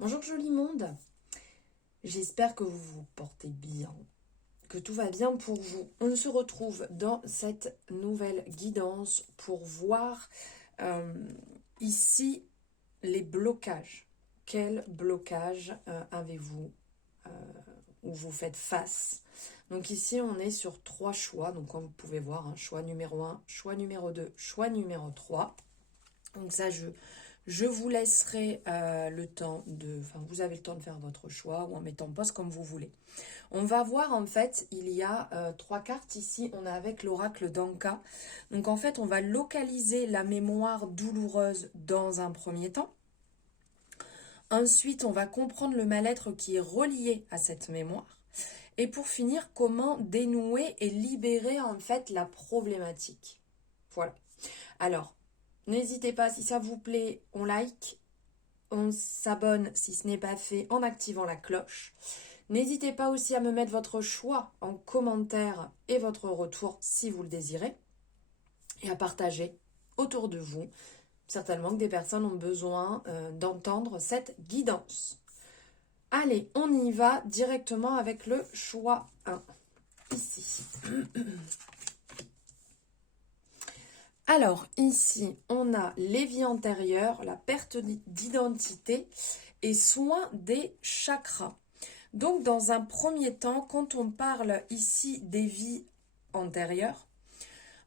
Bonjour joli monde, j'espère que vous vous portez bien, que tout va bien pour vous. On se retrouve dans cette nouvelle guidance pour voir euh, ici les blocages. Quels blocages avez-vous où vous faites face? Donc ici on est sur 3 choix, donc comme vous pouvez voir, choix numéro 1, choix numéro 2, choix numéro 3. Donc ça, je vous laisserai le temps de... Enfin, vous avez le temps de faire votre choix ou en mettant pause comme vous voulez. On va voir, en fait, il y a 3 cartes ici. On a avec l'oracle d'Anka. Donc, en fait, on va localiser la mémoire douloureuse dans un premier temps. Ensuite, on va comprendre le mal-être qui est relié à cette mémoire. Et pour finir, comment dénouer et libérer, en fait, la problématique. Voilà. Alors, n'hésitez pas, si ça vous plaît, on like, on s'abonne si ce n'est pas fait en activant la cloche. N'hésitez pas aussi à me mettre votre choix en commentaire et votre retour si vous le désirez. Et à partager autour de vous. Certainement que des personnes ont besoin d'entendre cette guidance. Allez, on y va directement avec le choix 1. Ici. Alors, ici, on a les vies antérieures, la perte d'identité et soin des chakras. Donc, dans un premier temps, quand on parle ici des vies antérieures,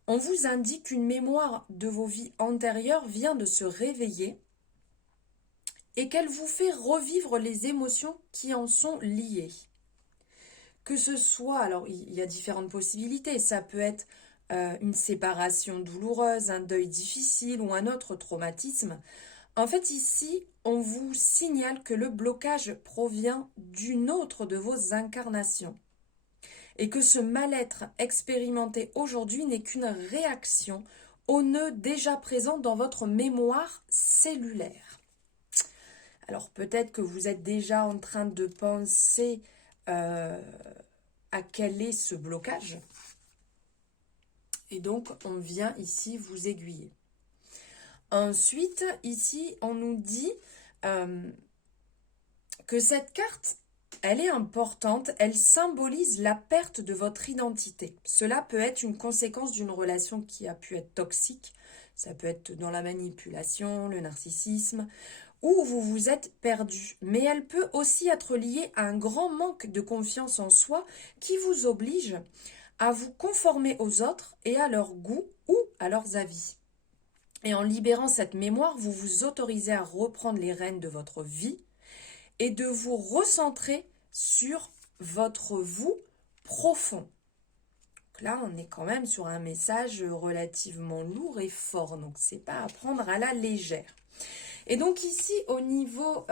on vous indique qu'une mémoire de vos vies antérieures vient de se réveiller et qu'elle vous fait revivre les émotions qui en sont liées. Que ce soit, alors il y a différentes possibilités, ça peut être une séparation douloureuse, un deuil difficile ou un autre traumatisme. En fait, ici, on vous signale que le blocage provient d'une autre de vos incarnations et que ce mal-être expérimenté aujourd'hui n'est qu'une réaction au nœud déjà présent dans votre mémoire cellulaire. Alors peut-être que vous êtes déjà en train de penser à quel est ce blocage. Et donc, on vient ici vous aiguiller. Ensuite, ici, on nous dit que cette carte, elle est importante, elle symbolise la perte de votre identité. Cela peut être une conséquence d'une relation qui a pu être toxique, ça peut être dans la manipulation, le narcissisme, ou vous vous êtes perdu. Mais elle peut aussi être liée à un grand manque de confiance en soi qui vous oblige à vous conformer aux autres et à leur goût ou à leurs avis. Et en libérant cette mémoire, vous vous autorisez à reprendre les rênes de votre vie et de vous recentrer sur votre vous profond. Donc là, on est quand même sur un message relativement lourd et fort, donc c'est pas à prendre à la légère. Et donc ici, au niveau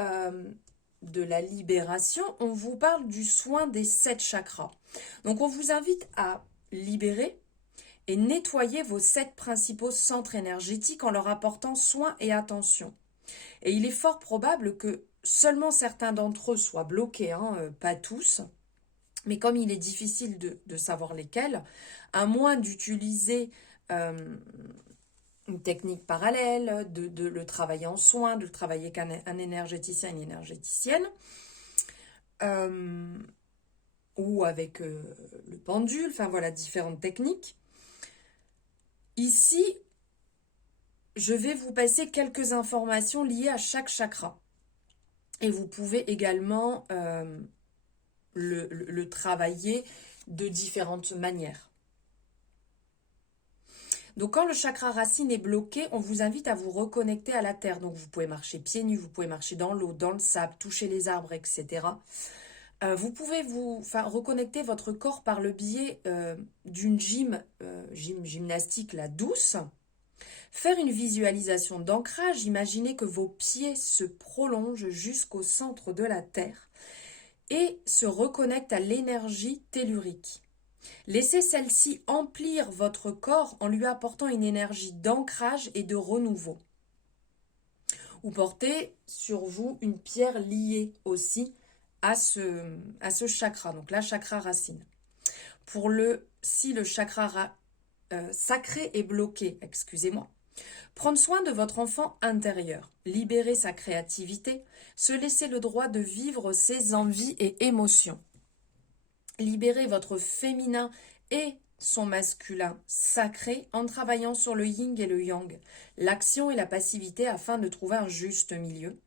de la libération, on vous parle du soin des 7 chakras. Donc on vous invite à libérer et nettoyer vos 7 principaux centres énergétiques en leur apportant soin et attention. Et il est fort probable que seulement certains d'entre eux soient bloqués, pas tous. Mais comme il est difficile de savoir lesquels, à moins d'utiliser une technique parallèle, de le travailler en soins, de le travailler avec un énergéticien, une énergéticienne, ou avec le pendule, enfin voilà, différentes techniques. Ici, je vais vous passer quelques informations liées à chaque chakra. Et vous pouvez également le travailler de différentes manières. Donc quand le chakra racine est bloqué, on vous invite à vous reconnecter à la terre. Donc vous pouvez marcher pieds nus, vous pouvez marcher dans l'eau, dans le sable, toucher les arbres, etc. Vous pouvez vous reconnecter votre corps par le biais d'une gymnastique douce. Faire une visualisation d'ancrage, imaginez que vos pieds se prolongent jusqu'au centre de la terre et se reconnectent à l'énergie tellurique. Laissez celle-ci emplir votre corps en lui apportant une énergie d'ancrage et de renouveau. Ou portez sur vous une pierre liée aussi à ce chakra, donc la chakra racine. Si le chakra sacré est bloqué, excusez-moi, Prendre soin de votre enfant intérieur, libérer sa créativité, se laisser le droit de vivre ses envies et émotions. Libérer votre féminin et son masculin sacré en travaillant sur le yin et le yang, l'action et la passivité afin de trouver un juste milieu.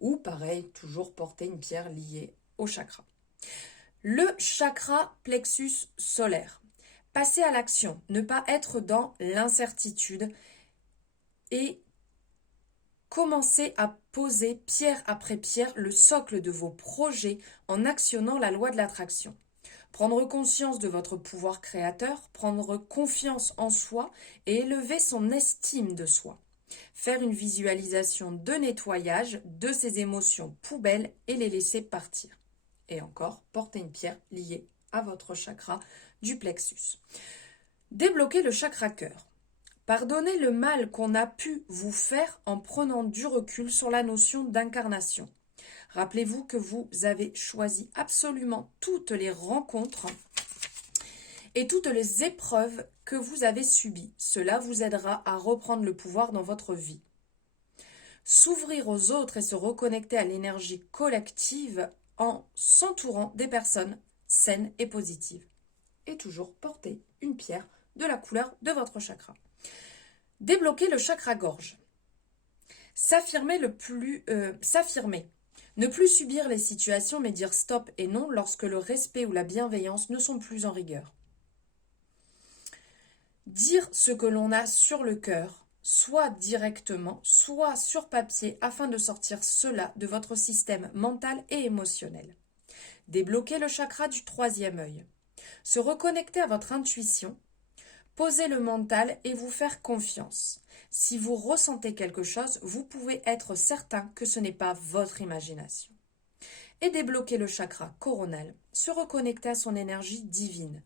Ou pareil, toujours porter une pierre liée au chakra. Le chakra plexus solaire. Passer à l'action, ne pas être dans l'incertitude et commencer à poser pierre après pierre le socle de vos projets en actionnant la loi de l'attraction. Prendre conscience de votre pouvoir créateur, prendre confiance en soi et élever son estime de soi. Faire une visualisation de nettoyage de ses émotions poubelles et les laisser partir. Et encore, porter une pierre liée à votre chakra du plexus. Débloquer le chakra cœur. Pardonnez le mal qu'on a pu vous faire en prenant du recul sur la notion d'incarnation. Rappelez-vous que vous avez choisi absolument toutes les rencontres et toutes les épreuves que vous avez subies. Cela vous aidera à reprendre le pouvoir dans votre vie. S'ouvrir aux autres et se reconnecter à l'énergie collective en s'entourant des personnes saines et positives. Et toujours porter une pierre de la couleur de votre chakra. Débloquer le chakra gorge. S'affirmer. Ne plus subir les situations mais dire stop et non lorsque le respect ou la bienveillance ne sont plus en rigueur. Dire ce que l'on a sur le cœur, soit directement, soit sur papier afin de sortir cela de votre système mental et émotionnel. Débloquer le chakra du troisième œil. Se reconnecter à votre intuition. Posez le mental et vous faire confiance. Si vous ressentez quelque chose, vous pouvez être certain que ce n'est pas votre imagination. Et débloquer le chakra coronal, se reconnecter à son énergie divine.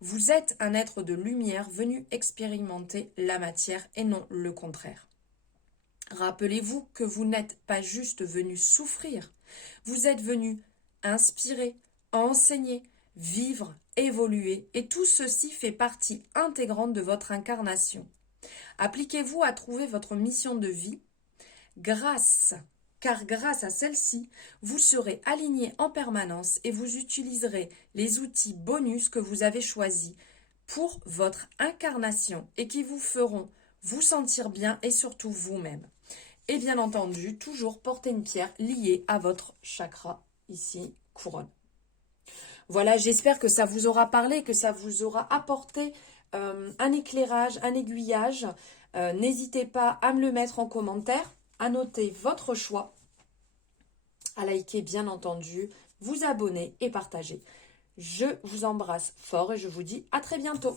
Vous êtes un être de lumière venu expérimenter la matière et non le contraire. Rappelez-vous que vous n'êtes pas juste venu souffrir, vous êtes venu inspirer, enseigner, vivre, évoluer, et tout ceci fait partie intégrante de votre incarnation. Appliquez-vous à trouver votre mission de vie, car grâce à celle-ci, vous serez aligné en permanence et vous utiliserez les outils bonus que vous avez choisis pour votre incarnation et qui vous feront vous sentir bien et surtout vous-même. Et bien entendu, toujours porter une pierre liée à votre chakra, ici, couronne. Voilà, j'espère que ça vous aura parlé, que ça vous aura apporté un éclairage, un aiguillage. N'hésitez pas à me le mettre en commentaire, à noter votre choix, à liker bien entendu, vous abonner et partager. Je vous embrasse fort et je vous dis à très bientôt.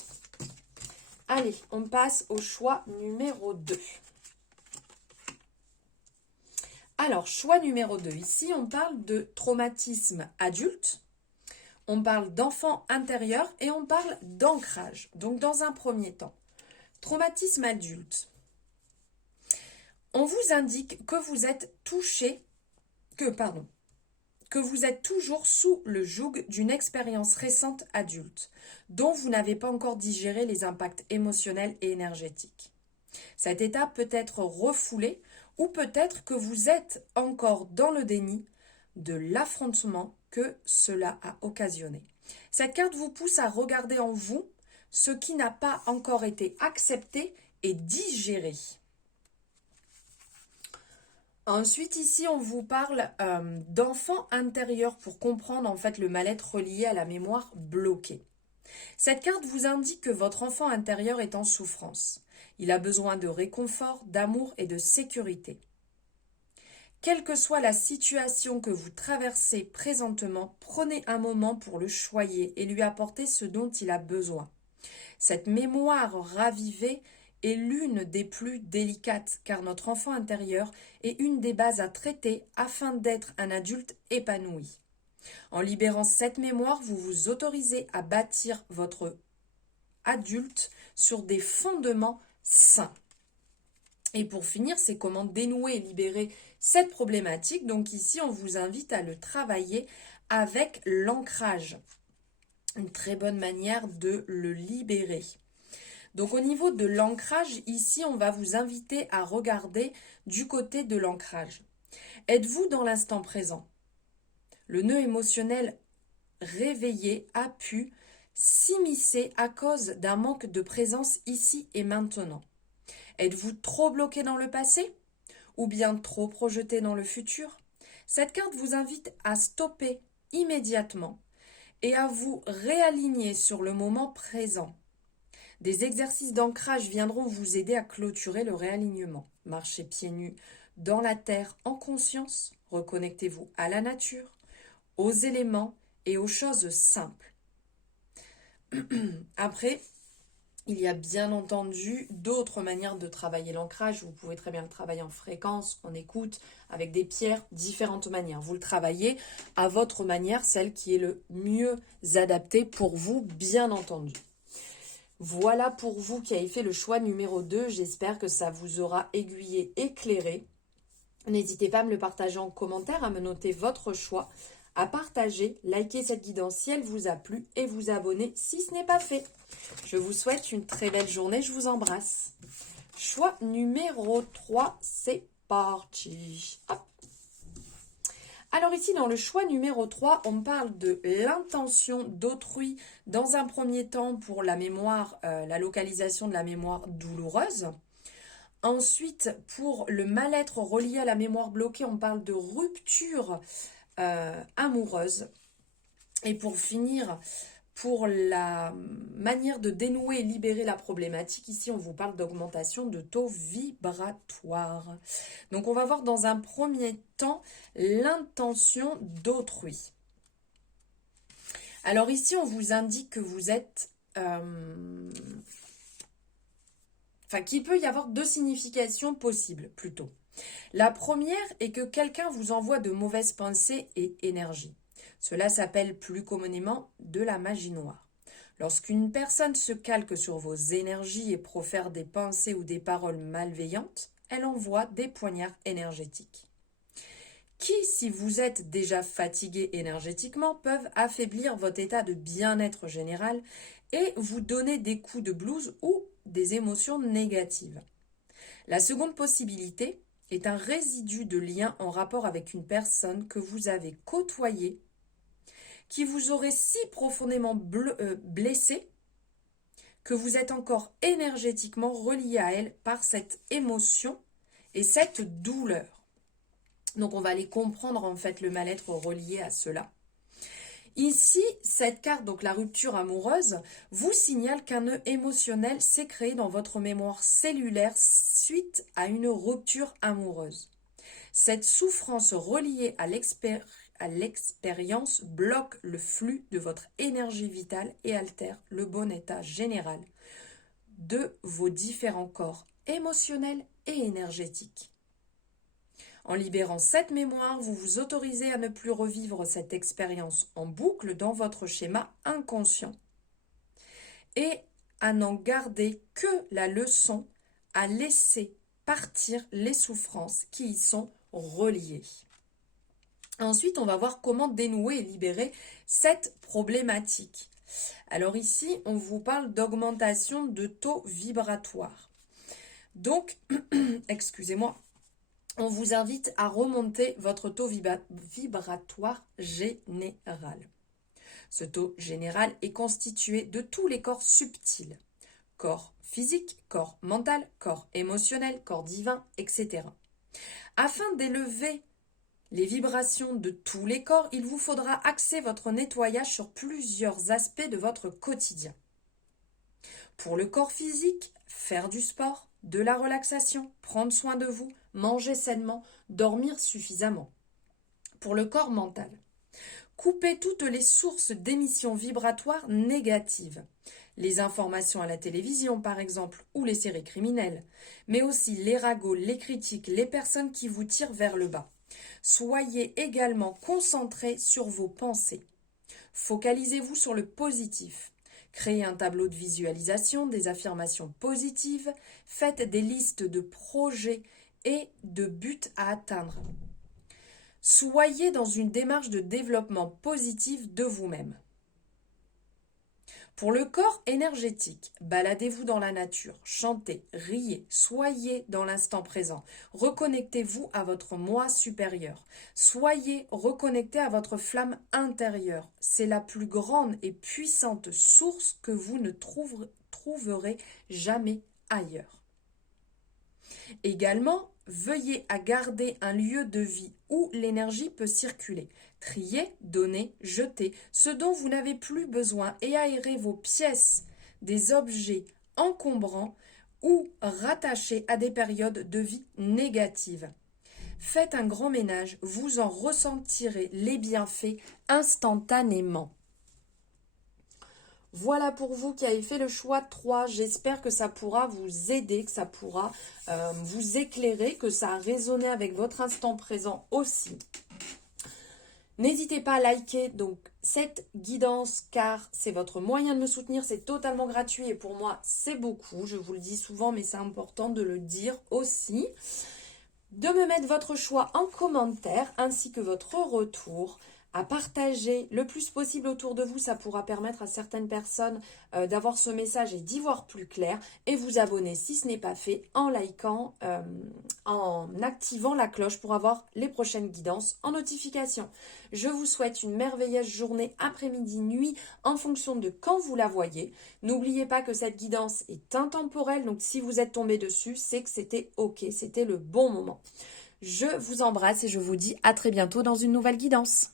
Allez, on passe au choix numéro 2. Alors, choix numéro 2. Ici, on parle de traumatisme adulte. On parle d'enfant intérieur et on parle d'ancrage. Donc, dans un premier temps, traumatisme adulte. On vous indique que vous êtes que vous êtes toujours sous le joug d'une expérience récente adulte, dont vous n'avez pas encore digéré les impacts émotionnels et énergétiques. Cet état peut être refoulé ou peut-être que vous êtes encore dans le déni de l'affrontement que cela a occasionné. Cette carte vous pousse à regarder en vous ce qui n'a pas encore été accepté et digéré. Ensuite, ici, on vous parle d'enfant intérieur pour comprendre en fait le mal-être relié à la mémoire bloquée. Cette carte vous indique que votre enfant intérieur est en souffrance. Il a besoin de réconfort, d'amour et de sécurité. Quelle que soit la situation que vous traversez présentement, prenez un moment pour le choyer et lui apporter ce dont il a besoin. Cette mémoire ravivée est l'une des plus délicates car notre enfant intérieur est une des bases à traiter afin d'être un adulte épanoui. En libérant cette mémoire, vous vous autorisez à bâtir votre adulte sur des fondements sains. Et pour finir, c'est comment dénouer et libérer cette problématique. Donc ici, on vous invite à le travailler avec l'ancrage. Une très bonne manière de le libérer. Donc au niveau de l'ancrage, ici, on va vous inviter à regarder du côté de l'ancrage. Êtes-vous dans l'instant présent? Le nœud émotionnel réveillé a pu s'immiscer à cause d'un manque de présence ici et maintenant. Êtes-vous trop bloqué dans le passé ou bien trop projeté dans le futur? Cette carte vous invite à stopper immédiatement et à vous réaligner sur le moment présent. Des exercices d'ancrage viendront vous aider à clôturer le réalignement. Marchez pieds nus dans la terre en conscience, reconnectez-vous à la nature, aux éléments et aux choses simples. Après, il y a bien entendu d'autres manières de travailler l'ancrage. Vous pouvez très bien le travailler en fréquence, en écoute, avec des pierres, différentes manières. Vous le travaillez à votre manière, celle qui est le mieux adaptée pour vous, bien entendu. Voilà pour vous qui avez fait le choix numéro 2. J'espère que ça vous aura aiguillé, éclairé. N'hésitez pas à me le partager en commentaire, à me noter votre choix, à partager, liker cette guidance si elle vous a plu et vous abonner si ce n'est pas fait. Je vous souhaite une très belle journée, je vous embrasse. Choix numéro 3, c'est parti. Hop. Alors ici, dans le choix numéro 3, on parle de l'intention d'autrui dans un premier temps pour la mémoire, la localisation de la mémoire douloureuse. Ensuite, pour le mal-être relié à la mémoire bloquée, on parle de rupture amoureuse. Et pour finir, pour la manière de dénouer et libérer la problématique, ici on vous parle d'augmentation de taux vibratoire. Donc on va voir dans un premier temps l'intention d'autrui. Alors ici on vous indique que vous êtes... qu'il peut y avoir deux significations possibles plutôt. La première est que quelqu'un vous envoie de mauvaises pensées et énergies. Cela s'appelle plus communément de la magie noire. Lorsqu'une personne se calque sur vos énergies et profère des pensées ou des paroles malveillantes, elle envoie des poignards énergétiques qui, si vous êtes déjà fatigué énergétiquement, peuvent affaiblir votre état de bien-être général et vous donner des coups de blues ou des émotions négatives. La seconde possibilité est un résidu de lien en rapport avec une personne que vous avez côtoyée, qui vous aurait si profondément blessé que vous êtes encore énergétiquement relié à elle par cette émotion et cette douleur. Donc on va aller comprendre en fait le mal-être relié à cela. Ici, cette carte, donc la rupture amoureuse, vous signale qu'un nœud émotionnel s'est créé dans votre mémoire cellulaire suite à une rupture amoureuse. Cette souffrance reliée à l'expérience bloque le flux de votre énergie vitale et altère le bon état général de vos différents corps émotionnels et énergétiques. En libérant cette mémoire, vous vous autorisez à ne plus revivre cette expérience en boucle dans votre schéma inconscient et à n'en garder que la leçon, à laisser partir les souffrances qui y sont reliées. Ensuite, on va voir comment dénouer et libérer cette problématique. Alors ici, on vous parle d'augmentation de taux vibratoire. Donc, excusez-moi, on vous invite à remonter votre taux vibratoire général. Ce taux général est constitué de tous les corps subtils. Corps physique, corps mental, corps émotionnel, corps divin, etc. Afin d'élever les vibrations de tous les corps, il vous faudra axer votre nettoyage sur plusieurs aspects de votre quotidien. Pour le corps physique, faire du sport, de la relaxation, prendre soin de vous, manger sainement, dormir suffisamment. Pour le corps mental, coupez toutes les sources d'émissions vibratoires négatives. Les informations à la télévision, par exemple, ou les séries criminelles, mais aussi les ragots, les critiques, les personnes qui vous tirent vers le bas. Soyez également concentrés sur vos pensées. Focalisez-vous sur le positif. Créez un tableau de visualisation, des affirmations positives, faites des listes de projets et de buts à atteindre. Soyez dans une démarche de développement positif de vous-même. Pour le corps énergétique, baladez-vous dans la nature, chantez, riez, soyez dans l'instant présent. Reconnectez-vous à votre moi supérieur. Soyez reconnecté à votre flamme intérieure. C'est la plus grande et puissante source que vous ne trouverez jamais ailleurs. Également, veuillez à garder un lieu de vie où l'énergie peut circuler. Triez, donnez, jetez ce dont vous n'avez plus besoin et aérez vos pièces des objets encombrants ou rattachés à des périodes de vie négatives. Faites un grand ménage, vous en ressentirez les bienfaits instantanément. Voilà pour vous qui avez fait le choix 3. J'espère que ça pourra vous aider, que ça pourra vous éclairer, que ça a résonné avec votre instant présent aussi. N'hésitez pas à liker donc cette guidance car c'est votre moyen de me soutenir, c'est totalement gratuit et pour moi c'est beaucoup. Je vous le dis souvent mais c'est important de le dire aussi. De me mettre votre choix en commentaire ainsi que votre retour, à partager le plus possible autour de vous. Ça pourra permettre à certaines personnes d'avoir ce message et d'y voir plus clair. Et vous abonner si ce n'est pas fait en likant, en activant la cloche pour avoir les prochaines guidances en notification. Je vous souhaite une merveilleuse journée, après-midi, nuit, en fonction de quand vous la voyez. N'oubliez pas que cette guidance est intemporelle, donc si vous êtes tombé dessus, c'est que c'était ok, c'était le bon moment. Je vous embrasse et je vous dis à très bientôt dans une nouvelle guidance.